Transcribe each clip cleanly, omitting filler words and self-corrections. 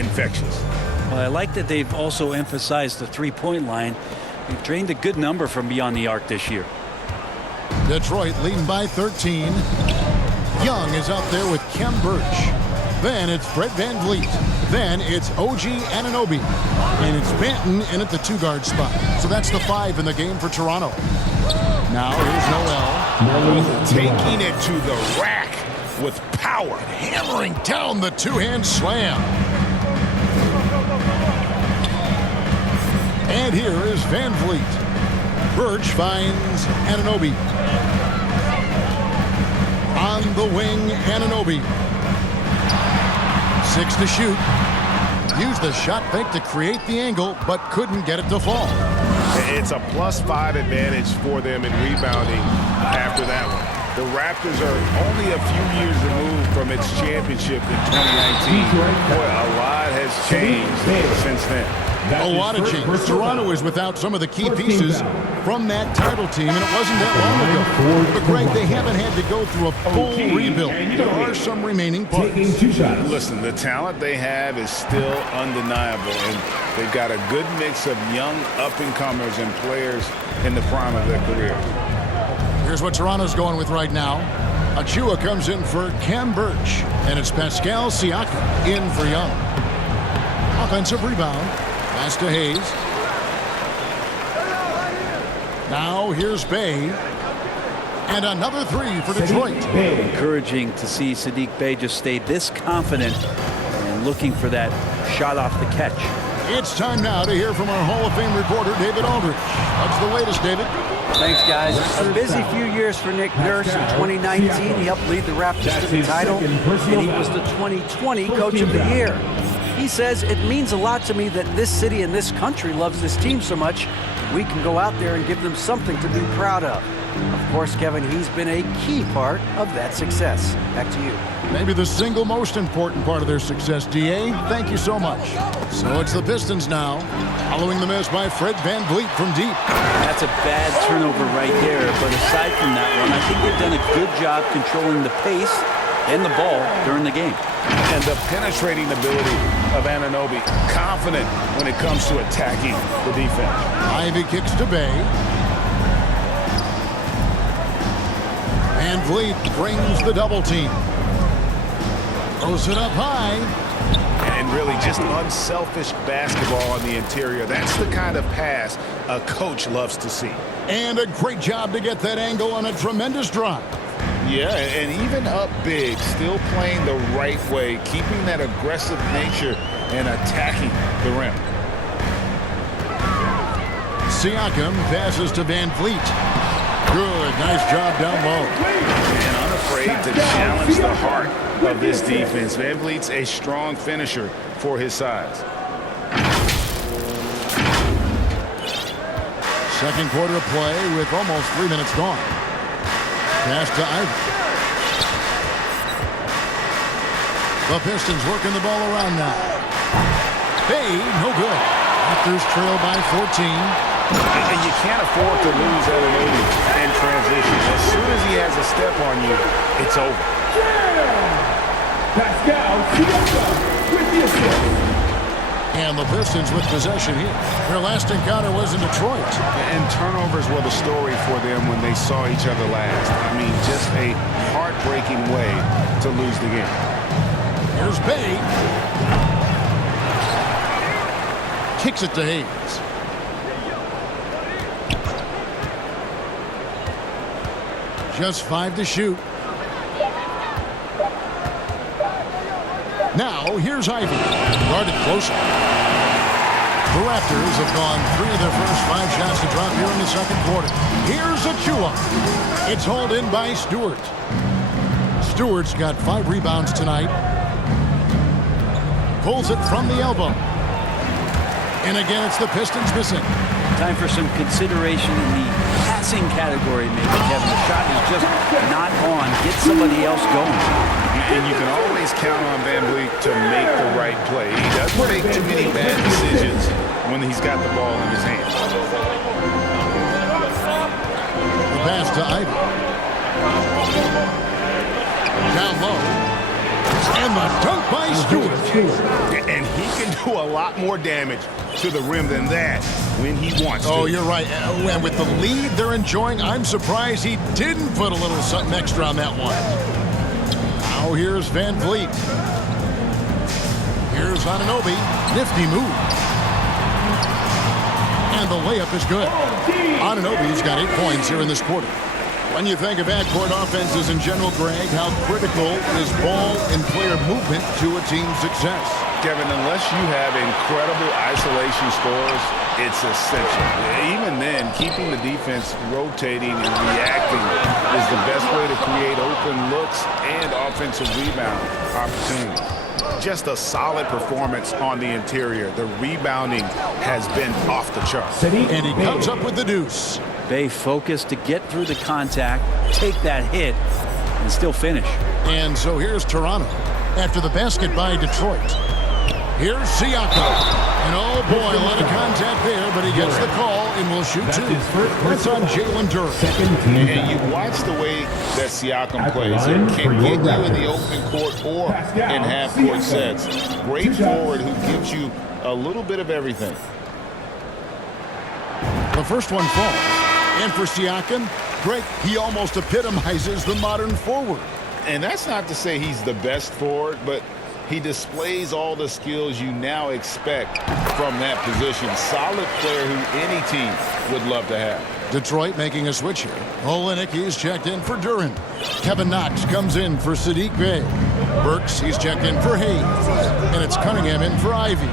infectious. Well, I like that they've also emphasized the three-point line. They've drained a good number from beyond the arc this year. Detroit leading by 13. Young is out there with Khem Birch. Then it's Fred VanVleet. Then it's OG Anunoby. And it's Banton in at the two-guard spot. So that's the 5 in the game for Toronto. Now here's Noel. Taking it to the rack with power. Hammering down the two-hand slam. And here is VanVleet. Birch finds Anunoby. On the wing, Anunoby. 6 to shoot. Used the shot fake to create the angle, but couldn't get it to fall. It's a +5 advantage for them in rebounding after that one. The Raptors are only a few years removed from its championship in 2019. Boy, a lot has changed since then. A lot of change. Toronto is without some of the key pieces from that title team, and it wasn't that long ago. But, Greg, they haven't had to go through a full rebuild. There are some remaining parts. Listen, the talent they have is still undeniable, and they've got a good mix of young up-and-comers and players in the prime of their careers. Here's what Toronto's going with right now. Achua comes in for Khem Birch, and it's Pascal Siakam in for Young. Offensive rebound. Pass to Hayes. Now here's Bey. And another 3 for Detroit. Encouraging to see Saddiq Bey just stay this confident and looking for that shot off the catch. It's time now to hear from our Hall of Fame reporter, David Aldridge. What's the latest, David? Thanks, guys. A busy few years for Nick Nurse. In 2019, he helped lead the Raptors to the title, and he was the 2020 Coach of the Year. He says, it means a lot to me that this city and this country loves this team so much. We can go out there and give them something to be proud of. Of course, Kevin, he's been a key part of that success. Back to you. Maybe the single most important part of their success, D.A. Thank you so much. So it's the Pistons now, following the miss by Fred VanVleet from deep. That's a bad turnover right there, but aside from that one, I think they've done a good job controlling the pace and the ball during the game. And the penetrating ability of Anunoby, confident when it comes to attacking the defense. Ivy kicks to Bey. VanVleet brings the double team. Throws it up high. And really just unselfish basketball on the interior. That's the kind of pass a coach loves to see. And a great job to get that angle on a tremendous drive. Yeah, and even up big, still playing the right way, keeping that aggressive nature and attacking the rim. Siakam passes to VanVleet. Good, nice job down low. And unafraid to challenge the heart of this defense. VanVleet's a strong finisher for his size. Second quarter of play with almost 3 minutes gone. Pass to Ivy. The Pistons working the ball around now. Bey, no good. Raptors trail by 14. And you can't afford to lose Anunoby in transition. As soon as he has a step on you, it's over. Pascal Siakam with the assist. And the Pistons with possession here. Their last encounter was in Detroit. And turnovers were the story for them when they saw each other last. I mean, just a heartbreaking way to lose the game. Here's Bey. Kicks it to Hayes. Just 5 to shoot. Now, here's Ivy. Guarded closer. The Raptors have gone 3 of their first 5 shots to drop here in the second quarter. Here's Achua. It's hauled in by Stewart. Stewart's got 5 rebounds tonight. Pulls it from the elbow. And again, it's the Pistons missing. Time for some consideration in the passing category, maybe, Kevin. The shot is just not on. Get somebody else going. And you can always count on VanVleet to make the right play. He doesn't make too many bad decisions when he's got the ball in his hands. The pass to Ivy. Down low. And the dunk by Stewart. And he do a lot more damage to the rim than that when he wants to. Oh, you're right. And with the lead they're enjoying, I'm surprised he didn't put a little something extra on that one. Now here's Van Vliet. Here's Anunoby. Nifty move. And the layup is good. Anunoby's got 8 points here in this quarter. When you think of backcourt offenses in general, Greg, how critical is ball and player movement to a team's success? Kevin, unless you have incredible isolation scores, it's essential. Even then, keeping the defense rotating and reacting is the best way to create open looks and offensive rebound opportunities. Just a solid performance on the interior. The rebounding has been off the charts. And he comes up with the deuce. Bay focused to get through the contact, take that hit, and still finish. And so here's Toronto after the basket by Detroit. Here's Siakam. And oh boy, a lot of contact there, but he gets the call and will shoot 2. That's on Jalen Duren. And you watch the way that Siakam plays. It can get you in the open court or in half-court sets. Great forward who gives you a little bit of everything. The first one falls. And for Siakam, Greg, he almost epitomizes the modern forward. And that's not to say he's the best forward, but he displays all the skills you now expect from that position. Solid player who any team would love to have. Detroit making a switch here. Olynyk, he's checked in for Duren. Kevin Knox comes in for Saddiq Bey. Burks, he's checked in for Hayes. And it's Cunningham in for Ivy.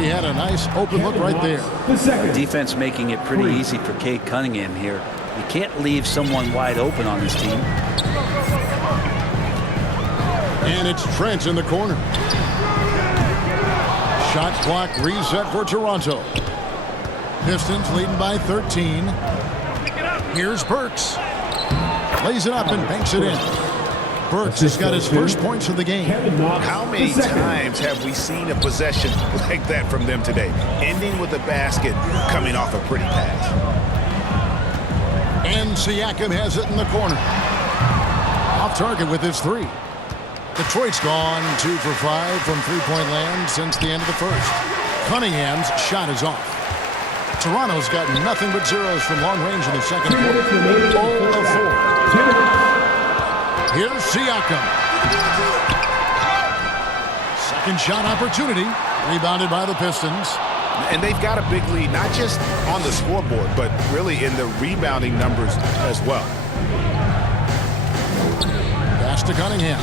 He had a nice open look right there. The defense making it pretty easy for Cade Cunningham here. You can't leave someone wide open on this team. And it's Trent in the corner. Shot clock reset for Toronto. Pistons leading by 13. Here's Burks. Lays it up and banks it in. Burks has got his first points of the game. How many times have we seen a possession like that from them today? Ending with a basket, coming off a pretty pass. And Siakam has it in the corner. Off target with his 3. Detroit's gone 2 for 5 from three-point land since the end of the first. Cunningham's shot is off. Toronto's got nothing but zeros from long range in the second quarter. 0 of 4. Here's Siakam. Second shot opportunity. Rebounded by the Pistons. And they've got a big lead, not just on the scoreboard, but really in the rebounding numbers as well. Pass to Cunningham.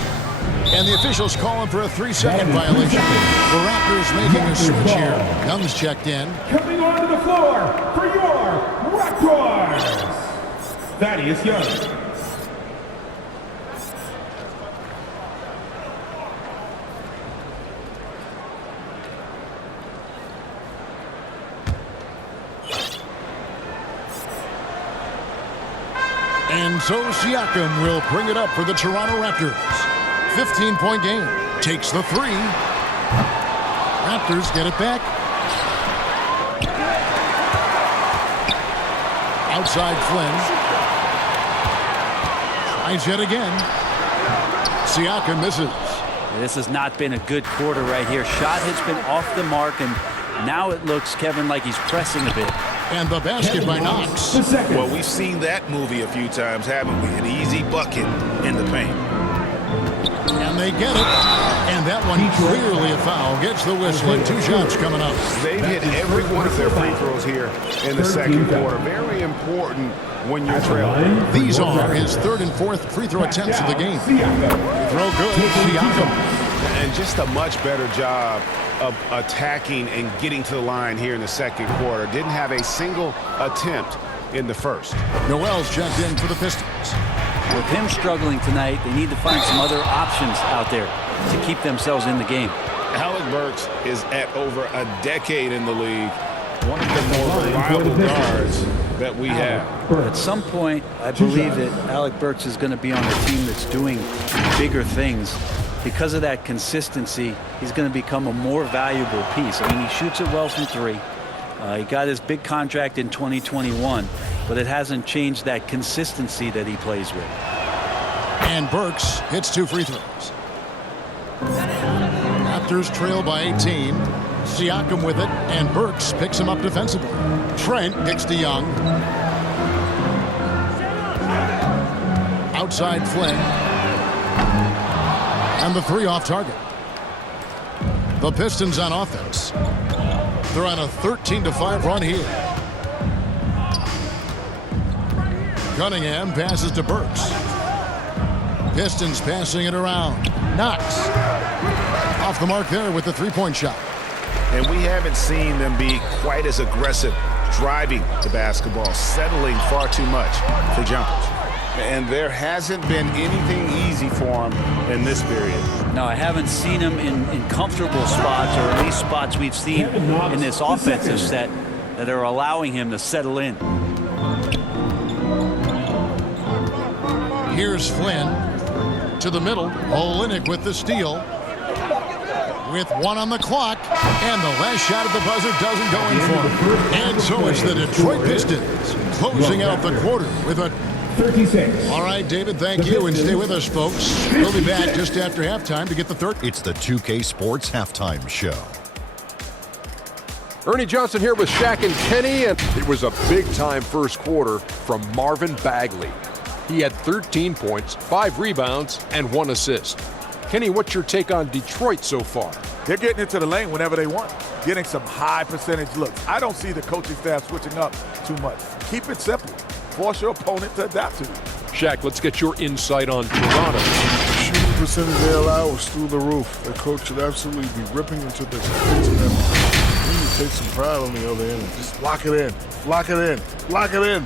And the officials calling for a 3-second violation. The Raptors making a switch here. Young's checked in. Coming onto the floor for your Raptors, Thaddeus Young. And so Siakam will bring it up for the Toronto Raptors. 15-point game. Takes the 3. Raptors get it back. Outside Flynn. Tries yet again. Siakam misses. This has not been a good quarter right here. Shot has been off the mark, and now it looks, Kevin, like he's pressing a bit. And the basket by Knox. Well, we've seen that movie a few times, haven't we? An easy bucket in the paint. And they get it. And that one clearly a foul. Gets the whistle and 2 shots coming up. They've hit every one of their free throws here in the second quarter. Very important when you're trailing. These are his 3rd and 4th free throw attempts of the game. Throw good. Siakam. And just a much better job of attacking and getting to the line here in the second quarter. Didn't have a single attempt in the first. Noel's checked in for the Pistons. With him struggling tonight, they need to find some other options out there to keep themselves in the game. Alec Burks is at over a decade in the league. One of the more reliable guards that we have. At some point, I believe that Alec Burks is going to be on a team that's doing bigger things. Because of that consistency, he's going to become a more valuable piece. I mean, he shoots it well from 3. He got his big contract in 2021, but it hasn't changed that consistency that he plays with. And Burks hits 2 free throws. Raptors trail by 18. Siakam with it, and Burks picks him up defensively. Trent kicks to Young. Outside Flynn. And the three off target. The Pistons on offense. They're on a 13-5 run here. Cunningham passes to Burks. Pistons passing it around. Knox. Off the mark there with the three-point shot. And we haven't seen them be quite as aggressive driving the basketball, settling far too much for jumpers. And there hasn't been anything easy for them in this period. No, I haven't seen him in comfortable spots, or at least spots we've seen in this offensive set that are allowing him to settle in. Here's Flynn to the middle. Olynyk with the steal. With one on the clock, and the last shot at the buzzer doesn't go in for him. And so it's the Detroit Pistons closing out the quarter with a 36. All right, David, thank you, and stay with us, folks. We'll be back just after halftime to get the third. It's the 2K Sports Halftime Show. Ernie Johnson here with Shaq and Kenny, and it was a big-time first quarter from Marvin Bagley. He had 13 points, 5 rebounds, and 1 assist. Kenny, what's your take on Detroit so far? They're getting into the lane whenever they want, getting some high percentage looks. I don't see the coaching staff switching up too much. Keep it simple. Force your opponent to adapt to you. Shaq, let's get your insight on Toronto. Shooting percentage they allow is through the roof. The coach should absolutely be ripping into this. We need to take some pride on the other end and just lock it in. Lock it in. Lock it in.